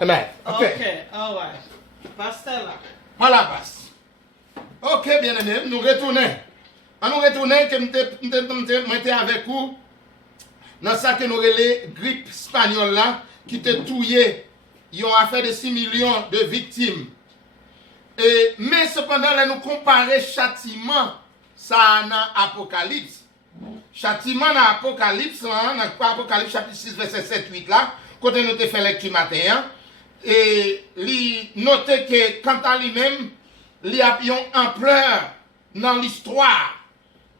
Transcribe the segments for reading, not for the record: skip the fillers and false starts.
Amen. Ok. All right. Pasteur là. Voilà, passe. Ok, bien aimé, nous retournons. Nous retournons que nous étions avec vous dans ça que nous relais grippe espagnole là, qui te touillé. Ils ont affaire de 6 millions de victimes. Mais cependant, là, nous comparer châtiment, ça dans Apocalypse. Châtiment dans Apocalypse, dans Apocalypse chapitre 6, verset 7-8 là, quand nous te fait lecture matin, et lui noter que quant à lui-même, il y a une ampleur dans l'histoire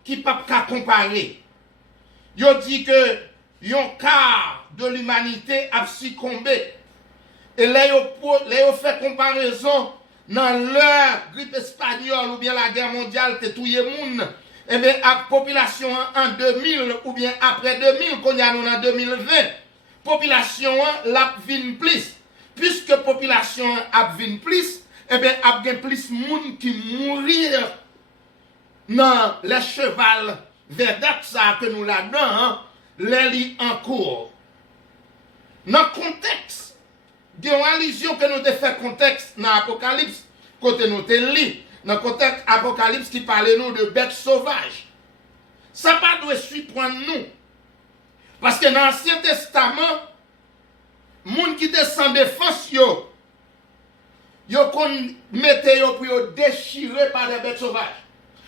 qui ne peut pas comparer. Il dit que un quart de l'humanité a succombé. Et là, il fait comparaison dans leur grippe espagnole ou bien la guerre mondiale, c'est tout le monde. Et bien, la population en 2000 ou bien après 2000, qu'on y a nous en 2020, population la vin plus. Puisque population a vin plus, et bien, il y a plus de monde qui mourir dans les chevals verdâtres, ça que nous là-dedans, les lits en cours. Dans le contexte, il y a une allusion que nous avons fait contexte dans l'Apocalypse, côté nous avons lu, dans le contexte Apocalypse qui parle nous de bêtes sauvages. Ça ne doit pas surprendre nous. Parce que dans l'Ancien Testament, les gens qui étaient sans défense, ils mettaient pour déchirer par des bêtes sauvages.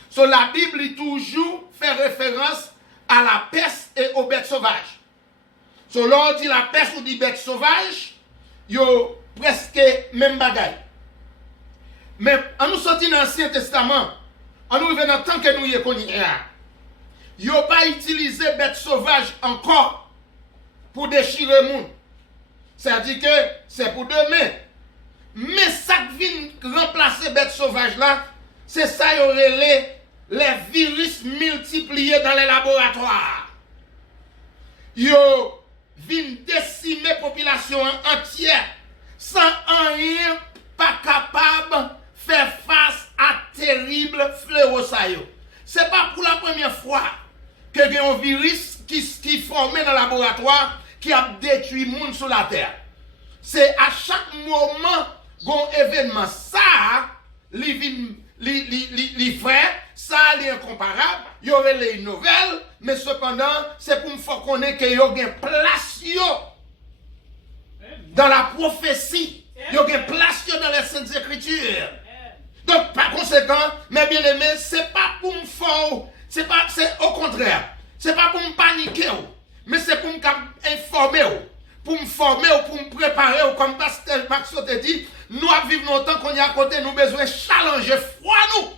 So, la Bible toujours fait référence à la peste et aux bêtes sauvages. So, là, on dit la peste ou dit bêtes sauvages, yo presque même bagaille. Mais en nous sorti dans l'Ancien Testament, en nous venant tant que nous y connaissons, yo pas utilisé bêtes sauvages encore pour déchirer le monde. C'est-à-dire que c'est pour demain. Mais ça qui vient remplacer bêtes sauvages là, c'est ça yo relais les virus multipliés dans les laboratoires. Yo vient décimer la population entière sans rien pas capable de faire face à terrible fléau ça yo. C'est pas pour la première fois que il y a un virus qui est formé dans le laboratoire qui a détruit le monde sur la terre. C'est à chaque moment un événement ça les frères, ça est incomparable, il y aurait les nouvelles, mais cependant, c'est pour me faire connaître qu'il y a une place dans la prophétie, il y a une place dans les Saintes Écritures. Donc, par conséquent, mes bien-aimés, c'est pas pour me faire, c'est au contraire, c'est pas pour me paniquer, mais c'est pour m'informer, pour me former, pour me préparer, comme Pasteur Maxo te dit, nous vivons longtemps qu'on y a à côté, nous avons besoin de challenger foi nous.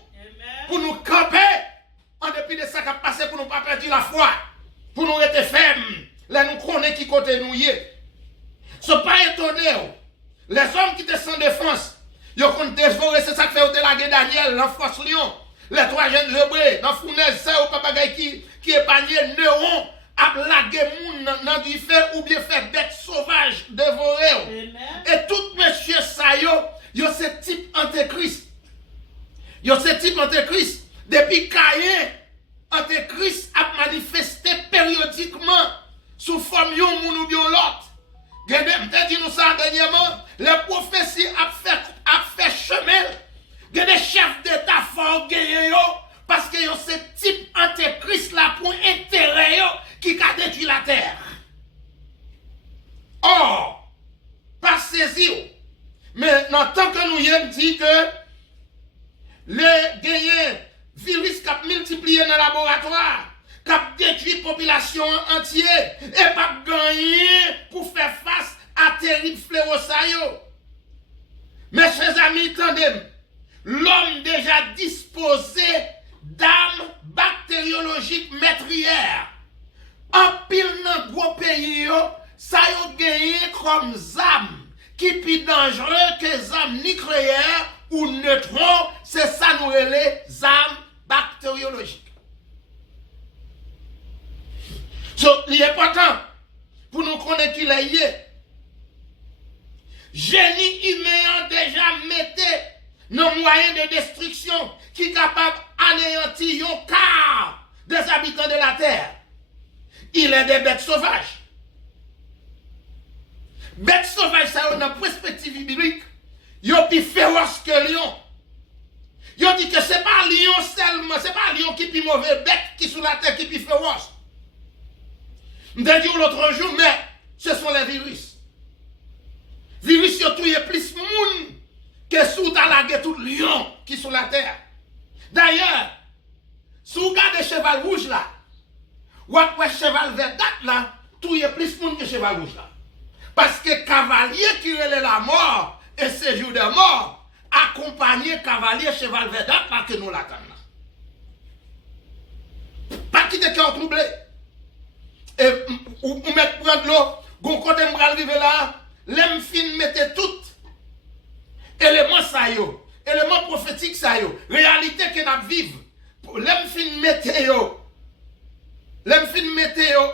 Pour nous camper, en dépit de ça qui a passé, pour nous pas perdre la foi, pour nous rester fermes, là nous connaissons qui côté nous y est. Ce n'est pas étonné, les hommes qui étaient sans défense, ils ont dévoré, c'est ça que fait la guerre Daniel, dans Force Lion, les 3 jeunes Hébreux, dans Fournaise, ça ou papa qui épargnait Néron, à blaguer moun dans du feu ou bien faire bêtes sauvages dévorer. Et tout monsieur ça yo ce type antéchrist. Yo ce type antéchrist. Depuis Caïn, antéchrist a manifesté périodiquement sous forme yon moun ou bien l'autre. Gade m'te dit nous ça dernièrement, les prophéties a fait chemin. Gade des chefs d'état fort gagné yo parce que yo ce type antéchrist là pour intérêt yo qui a détruit la terre. Or, pas saisi. Mais dans tant que nous y avons dit que les gagnants virus qui ont multiplié dans le laboratoire, qui ont détruit la population entière, et pas gagné pour faire face à terrible fléau ça yo. Mes chers amis, attendez, l'homme déjà disposé d'armes bactériologiques meurtrières. En pile dans gros pays, ça y a gagné comme armes qui est plus dangereux que les armes nucléaires ou neutrons, c'est ça nous les armes bactériologiques. Il est important pour nous connaître qu'il est. Génie humain déjà mettait nos moyens de destruction qui est capable d'anéantir un quart des habitants de la terre. Il est des bêtes sauvages. Bête sauvage, ça, dans la perspective biblique, yo plus féroce que lion. Yo dit que c'est pas lion seulement, c'est pas lion qui est plus mauvais, bête qui sous la terre qui est plus féroce. M'd'a dit l'autre jour, mais ce sont les virus. Virus yo touye plus moun que sous dans la guerre tout lion qui sous la terre. D'ailleurs, si vous regardez cheval rouge là, ou après cheval vert là, touye plus moun que cheval rouge là. Parce que cavalier qui relève la mort et séjour de mort, accompagné cavalier cheval vert là que nous l'attendons. Pas quitter cœur troublé. Et ou mettre prendre l'eau, gon côté m'ral arriver là, l'aime fin mette tout élément ça yo, élément prophétique ça yo, réalité que n'a vivre. L'aime fin mette yo. L'aime fin mette yo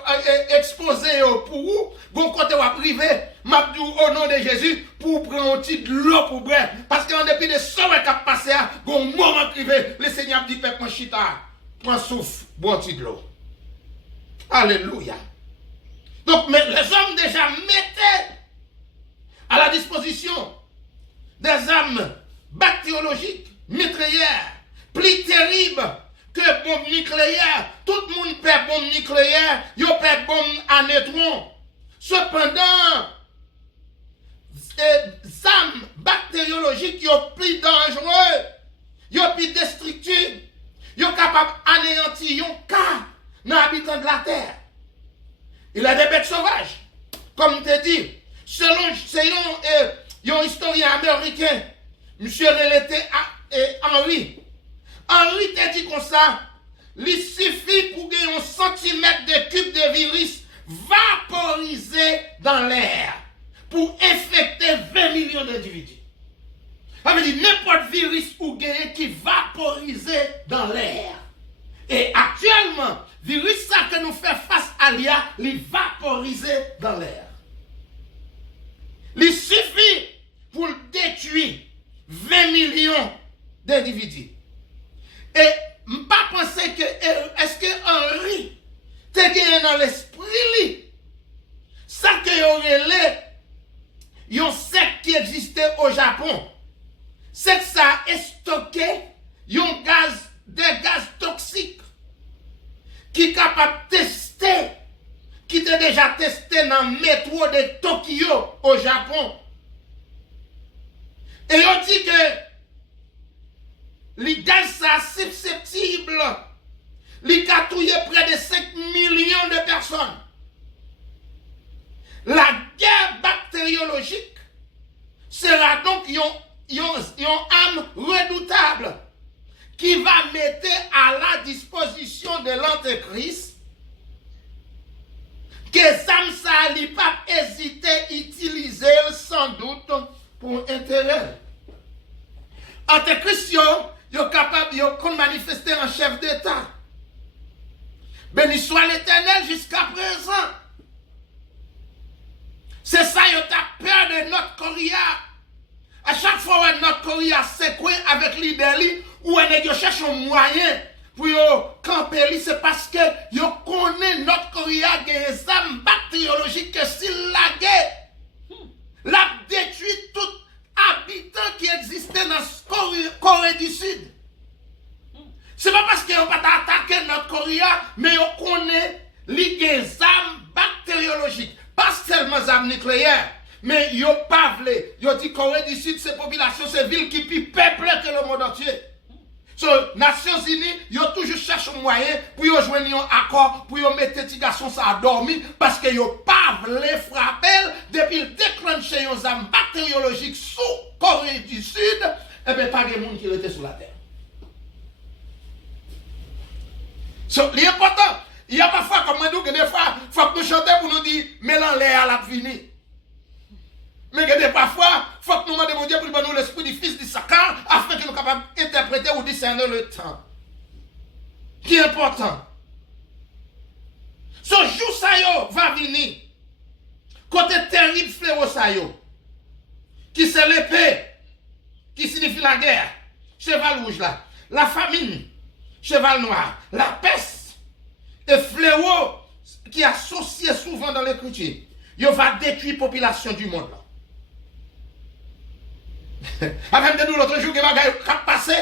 exposé yo pour vous, gon côté va privé, m'a dit au nom de Jésus pour prendre un petit de l'eau pour boire parce qu'en dépit de ça qui a passé, gon moment privé, le Seigneur dit peuple chita, prends souffle, bois un petit de l'eau. Alléluia. Donc, mais les hommes déjà mettaient à la disposition des armes bactériologiques, métrières, plus terribles que bombes nucléaires. Tout le monde perd bombe nucléaire, il perd bombe à neutrons. Cependant, ces armes bactériologiques sont plus dangereuses, sont plus destructives, sont capables d'anéantir un cas dans les habitants de la terre. Il a des bêtes sauvages. Comme tu dit, selon un historien américain, M. Relaté Henry. Henry t'a dit comme ça, il suffit pour gagner un centimètre de cube de virus vaporisé dans l'air pour infecter 20 millions d'individus. Ça veut dire n'importe virus ou gagner qui vaporisé dans l'air. Et actuellement, virus ça que nous fait face à l'IA, il vaporisé dans l'air. Il suffit pour détruire 20 millions d'individus. Et je ne pas penser que est-ce que Henri te gagné dans l'esprit ça que y aurait un secte qui existait au Japon. C'est ça est stocké des gaz toxiques qui est capable de tester, qui est déjà testé dans le métro de Tokyo au Japon. Et on dit que les gaz sont susceptibles, les catouillent près de 5 millions de personnes. La guerre bactériologique sera donc une arme redoutable qui va mettre à la disposition de l'Antéchrist que Samsa n'a pas hésité à utiliser sans doute pour intérêt. Antéchrist est capable de manifester un chef d'État. Béni soit l'Éternel jusqu'à présent. C'est ça, il a peur de notre Corée. À chaque fois que notre Corée secoué avec l'idée, ou on cherche un moyen pour camper, c'est parce que yo connaît notre Corée des armes bactériologiques que s'il la guerre, la détruit tout habitant qui existait dans la Corée du Sud. C'est pas parce qu'ils n'ont pas attaqué notre Corée, mais on connaît les armes bactériologiques. Pas seulement des armes nucléaires, mais ils n'ont pas voulu. Ils ont dit que Corée du Sud, c'est population, c'est ville qui est plus peuplée que le monde entier. Les Nations Unies, ils ont toujours cherché un moyen pour joindre un accord, pour mettre les garçons à dormir, parce qu'ils n'ont pas voulu frapper depuis le déclencher des armes bactériologiques sous Corée du Sud, et bien pas de monde qui était sur la terre. L'important, il y a parfois, comme on dit, des fois, il faut que nous chantions pour nous dire, mais l'air à la fini. Mais parfois, il faut que nous demandions Dieu pour nous l'esprit du Fils du Sacre, afin que nous soyons capables d'interpréter ou discerner le temps. Qui est important. Ce jour, ça va venir. Côté terrible fléau, ça qui c'est l'épée, qui signifie la guerre, cheval rouge là, la famine, cheval noir, la peste, et fléau qui est associé souvent dans l'écriture. il va détruire la population du monde. Avec de nous l'autre jour, qui va passer,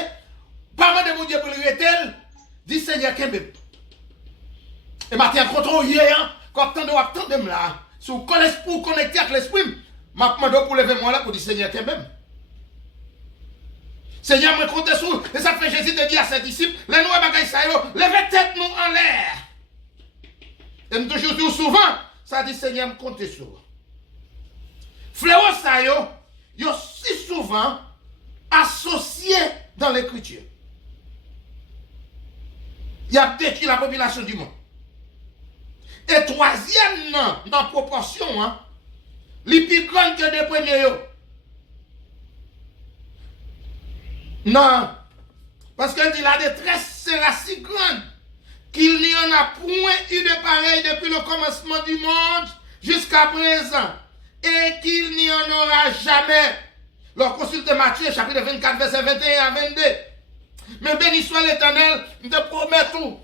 pas mal de mon Dieu pour le rétel, dit Seigneur Kembe. Et maintenant, quand on y est, quand on doit attendre là, si vous connaissez pour connecter avec l'esprit, je demande pour lever moi là pour dire Seigneur Kembe. Seigneur, me compte sur. Et ça fait Jésus de dire à ses disciples, les nous bagailles ça yo, levez tête nous en l'air. Et nous toujours dis souvent, ça dit Seigneur, me compte sur. Fléau ça yo si souvent associé dans l'écriture. Il a détruit la population du monde. Et troisième, dans proportion, les plus grands que les premiers. Non, parce qu'elle dit la détresse sera si grande qu'il n'y en a point eu de pareil depuis le commencement du monde jusqu'à présent et qu'il n'y en aura jamais. Leur consulte Matthieu, chapitre 24, verset 21 à 22. Mais béni soit l'Éternel, je te promets tout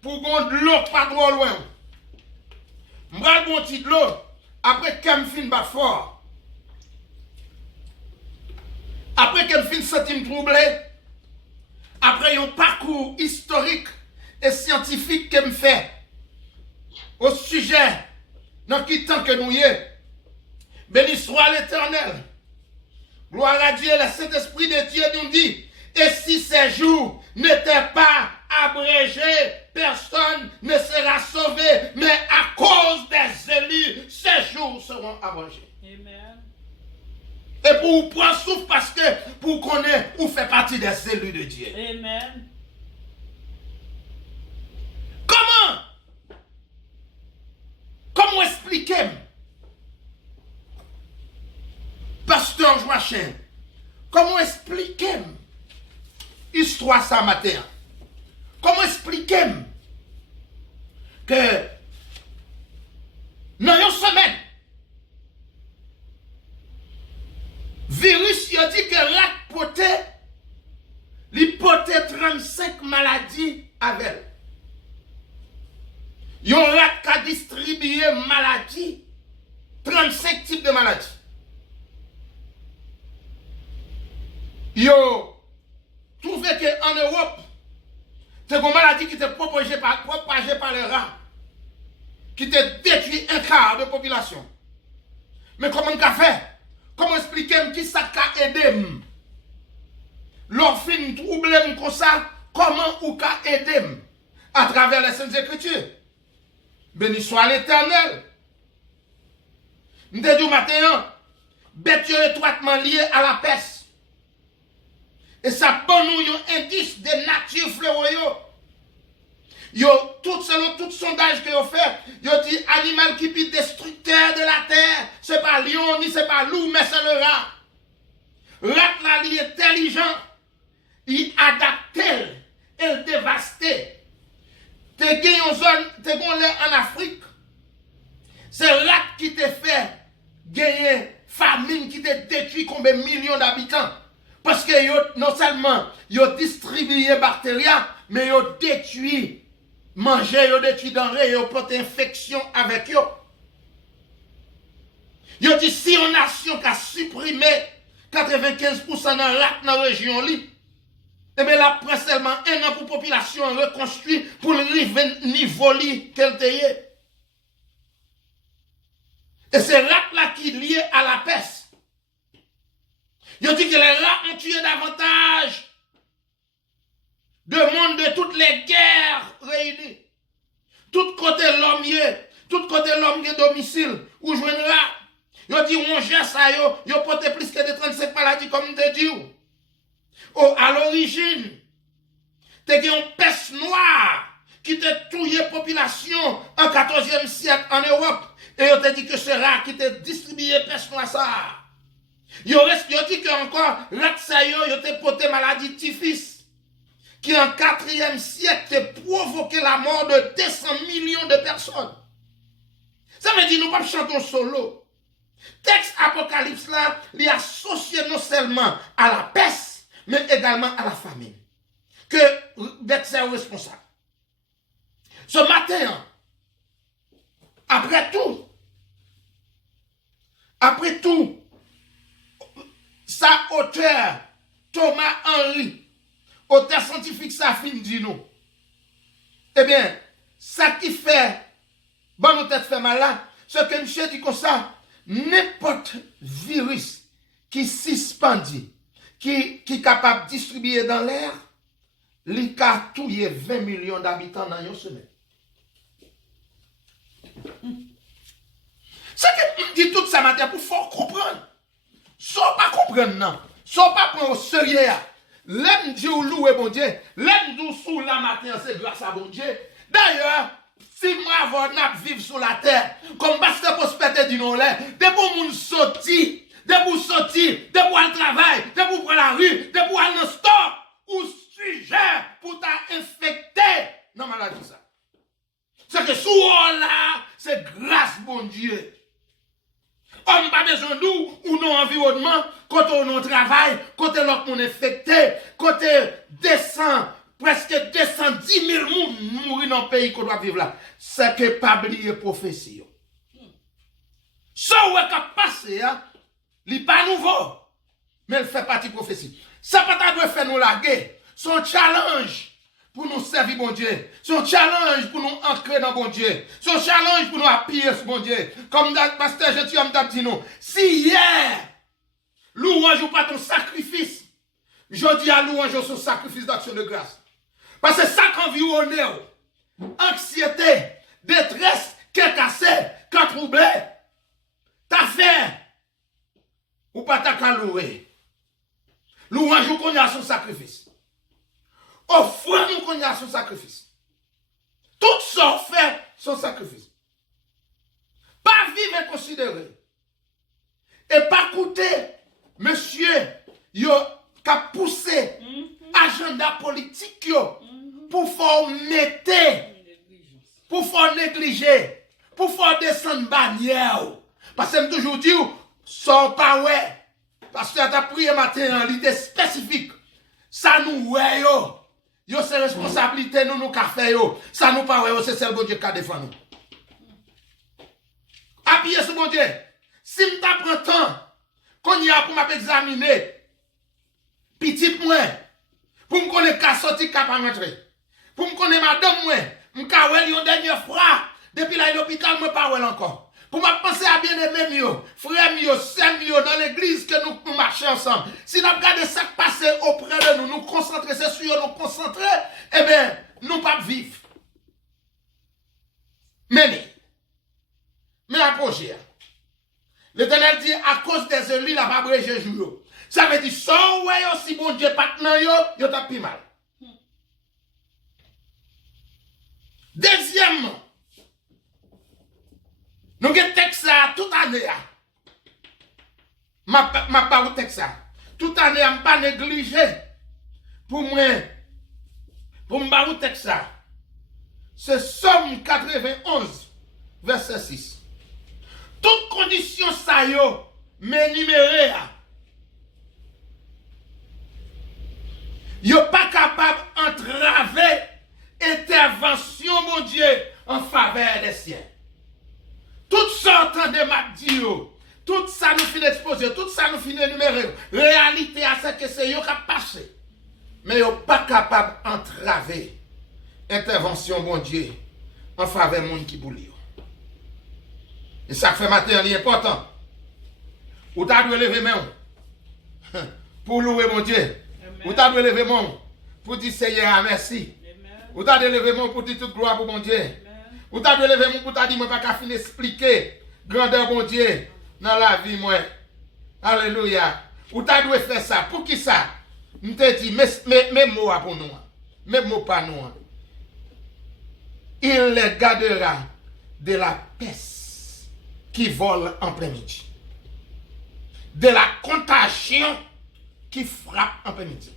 pour qu'on de l'eau pas trop loin. Je vais bon petit de l'eau après qu'elle me fin bat fort. Après qu'elle me senti troublé, après un parcours historique et scientifique qu'elle me fait au sujet dans qui temps que nous y est, béni soit l'Éternel. Gloire à Dieu, le Saint-Esprit de Dieu nous dit, et si ces jours n'étaient pas abrégés, personne ne sera sauvé, mais à cause des élus, ces jours seront abrégés. Amen. Et pour vous prendre souffle parce que pour connaître, vous faites partie des élus de Dieu. Amen. Comment expliquer, Pasteur Joachim, comment expliquer l'histoire ça matin? Comment expliquer que dans une semaine, virus, il dit que rat poté, il poté 35 maladies avec elle. Il rat qui a distribué maladies, 35 types de maladies. Yo trouvé qu'en Europe, c'est une maladie qui était propagée par les rats, qui était détruit un quart de la population. Mais comment on a fait? Comment expliquer qui ça a aidé? L'orphine troublé comme ça, comment on a aidé? À travers les Saintes Écritures. Béni soit l'Éternel. Nous avons dit matin, bête étroitement liée à la peste. Et ça donne nous un indice de nature fléau. Selon tout sondage que vous fait, vous dit animal qui est destructeur de la terre, ce n'est pas lion, ni c'est pas loup, mais c'est le rat. Rat là, il est intelligent, il adapte, il dévaste. Tu as une zone, en Afrique, c'est rat qui te fait gagner famine, qui te détruit combien de millions d'habitants. Parce que non seulement ils distribué bactéries, mais ils détruit manger, ils détruit denrées, ils portent infection avec eux. Ils dit si une nation qui a supprimé 95% de rat dans la région, et bien là, prend seulement un an pour la population reconstruire pour le niveau qu'elle était. Et c'est rat là qui est lié à la peste. Il dit que les rats ont tué davantage de monde de toutes les guerres réunies. Tout côté l'homme y est, tout côté l'homme y est domicile, ou jouer un rat. Il dit, on gère ça, il porte plus que de 35 maladies comme te dit. Oh, à l'origine, tu as une peste noire qui te tué la population en 14e siècle en Europe. Et on te dit que c'est rat qui te distribué peste noire ça. Yo dit que encore, Ratsayo, yo te porté maladie typhus, qui en 4e siècle te provoqué la mort de 200 millions de personnes. Ça veut dire nous pas chanter solo. Texte Apocalypse là, il est associé non seulement à la peste, mais également à la famine. Que d'être responsable. Ce matin, après tout, Après tout, sa auteur, Thomas Henry, auteur scientifique, ça fin dit nous. Eh bien, ça qui fait, bon, nous tête fait mal là, ce que monsieur dit comme ça, n'importe virus qui suspendit, qui est capable de distribuer dans l'air, il a tué 20 millions d'habitants dans une semaine. C'est que je dis tout ça matin pour faire comprendre. Sans pas comprendre, non. Sans pas prendre au sérieux. L'aime Dieu ou louer bon Dieu. L'aime Dieu sous la matin, c'est grâce à bon Dieu. D'ailleurs, si moi, je vivre sur la terre, comme pasteur prospère dit non, de pour moun sorti, de pour sortir, de pour aller travail, de pour prendre la rue, de pour aller dans le store, ou sujet pour t'infecter. Non, maladie ça. C'est que sous là, c'est grâce bon Dieu. On n'a pas besoin nous ou non environnement, quand on travaille, quand on est infecté, quand on descend, presque 210 000 personnes mourir dans le pays qu'on doit vivre là. C'est que pas oublier prophétie. Ça qui a passé, il n'est pas nouveau, mais il fait partie de prophétie. Ça ne doit faire nous laguer. Son challenge pour nous servir bon Dieu. Son challenge pour nous ancrer dans bon Dieu. Son challenge pour nous appuyer sur bon Dieu. Comme le pasteur Jésus m'a dit nous, si hier, louange ou pas ton sacrifice, je dis à louange son sacrifice d'action de grâce. Parce que ça qu'environne, anxiété, détresse, qu'est cassé, qu'est troublé, t'as fait, ou pas t'as qu'à louer. Louange ou qu'on a son sacrifice. Offrez-nous qu'on y a son sacrifice. Tout ça fait son sacrifice. Pas vivre et considérer. Et pas écouter, monsieur, yo, qu'a poussé agenda politique yo, pour faire pour faire négliger, pour faire descendre bannière. Parce que je toujours dit, sans pas ouais. Parce que tu as prié matin en l'idée spécifique. Ça nous ouais yo. Yo c'est responsabilité nous qu'a fait yo. Ça nous pas ouais, c'est celle bon Dieu qui a défendu. Appuyez sur mon Dieu. Si m'ta prend temps qu'on y a pour m'examiner petit moins pour me connaître qu'à sortir qu'à pas rentrer. Pour me connaître madame moi, m'ka ouais une dernière fois depuis là l'hôpital moi pas ouais encore. Pour me penser à bien aimer mieux, frère mieux, sœur mieux dans l'église que nous marchons ensemble. Si nous regardons ça qui passe auprès de nous, nous concentrer, c'est sûr, nous concentrer, eh bien, nous pas vivre. Mais approcher. L'Éternel dit, à cause des élus, la pas brûler jour. Ça veut dire, sans ouais, si bon Dieu pas yo t'a pris mal. Deuxièmement, nous avons texte ça toute année. Ma pas texte ça. Toute année, je ne pas négliger. Pour moi, pour me texte ça. C'est Somme 91, verset 6. Toute condition ça yo, m'énuméré. Yo pas capable d'entraver intervention, mon Dieu, en faveur des siens. Tout ça entendez m'a dit, tout ça nous finit exposer, tout ça nous finit énumérer. Réalité à ce que c'est yo qui a passé. Mais yo pas capable d'entraver intervention, mon Dieu, en faveur des gens qui boulent. Et ça fait matin, c'est important. Ou t'as dû lever main pour louer mon Dieu. Ou t'as dû lever main pour dire Seigneur merci. Ou t'as dû lever main pour dire toute gloire pour mon Dieu. Ou t'as dû lever main pour dire moi pas qu'à finir expliquer grandeur mon Dieu dans la vie moi. Alléluia. Ou t'as dû faire ça pour qui ça? Je te dis même mots pour nous. Même mots pas nous. Il les gardera de la peste qui vole en plein midi. De la contagion qui frappe en plein midi.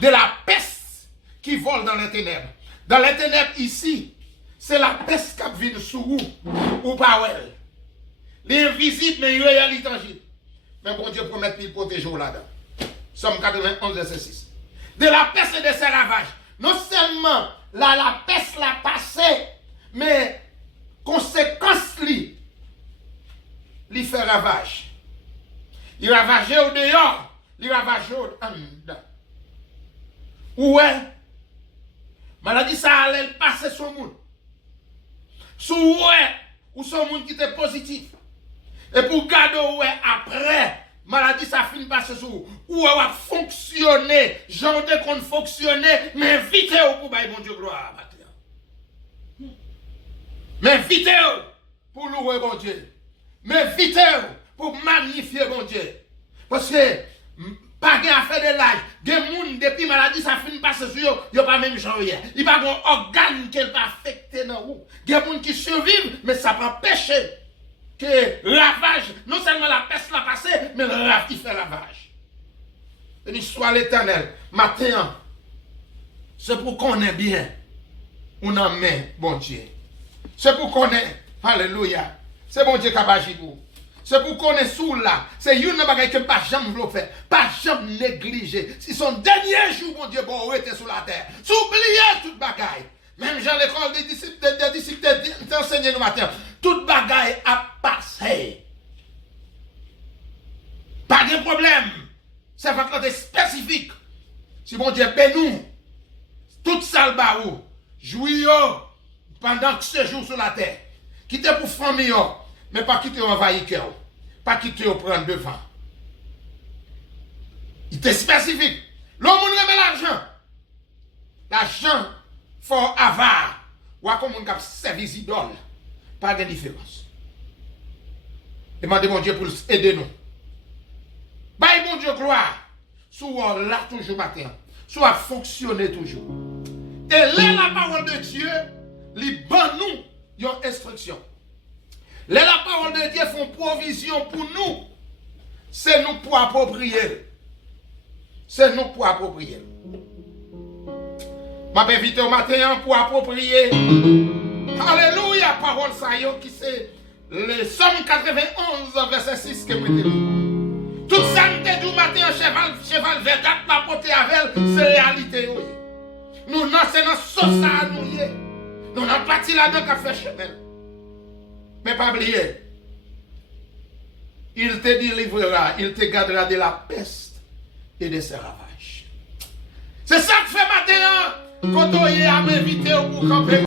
De la peste qui vole dans les ténèbres. Dans les ténèbres ici, c'est la peste qui vient sous vous ou pas elle. L'invisible mais réel et tangible. Mais bon Dieu promet qu'il protège là-dedans. Somme 91, verset 6. De la peste et de ses ravages. Non seulement la peste l'a passé, mais conséquence li fait ravage. Il ravage au dehors, il ravage au dedans. Ouais, maladie ça allait passer sur le monde. Sous ouais, ou son monde qui était positif. Et pour garder ouais après, maladie ça finit passer sur ou va fonctionner, j'en ai qu'on fonctionner, mais vite pour bailler bon Dieu gloire matin. Mais vite pour louer bon Dieu. Mais vite pour magnifier bon Dieu. Parce que pas de affaire de l'âge. Des gens, depuis maladie, ça finit par se suivre, il n'y a pas même genre hier. Il n'y a pas d'organe qui va affecter dans vous. Des gens qui survivent, mais ça va empêcher que lavage, non seulement la peste l'a passé, mais le rave qui fait lavage. Béni soit l'Éternel. Matin, c'est pour qu'on ait bien. On en met, bon Dieu. C'est pour qu'on ait, alléluia. C'est bon Dieu qui a bâti pour. C'est pour qu'on est sous là. C'est une bagaille que pas jamais voulu faire. Pas jamais négliger. Si son dernier jour, mon Dieu, bon, était sur la terre. S'oublier toute bagaille. Même dans l'école des disciples d'enseigner le matin. Toute bagaille a passé. Pas de problème. C'est faculté spécifique. Si mon Dieu paie nous, toute ça le baou, jouir pendant ce jour sur la terre. Quitter pour famille, mais pas quitter envahir cœur. Pas quitter prendre devant. Il était spécifique. L'homme remet l'argent. L'argent, faut avoir. Ou comme on a service idole. Pas de différence. Demandez mon Dieu pour aider nous. Bye mon Dieu gloire. Soit là toujours matin. Soit fonctionner toujours. Et là la parole de Dieu, il ban nous une instruction. Là la parole de Dieu font provision pour nous. C'est nous pour approprier. C'est nous pour approprier. Je m'invite au matin pour approprier. Alléluia, parole ça y qui c'est le Somme 91 verset 6 que vous mettez. Tout ça nous dit matin cheval vert la portée avec c'est réalité. Nous non c'est dans sauce à nous. Nous n'avons pas parti là-dedans qu'a fait chemin. Mais pas oublier. Il te délivrera, il te gardera de la peste et de ses ravages. C'est ça que fait matin quand on y a m'invité pour camper.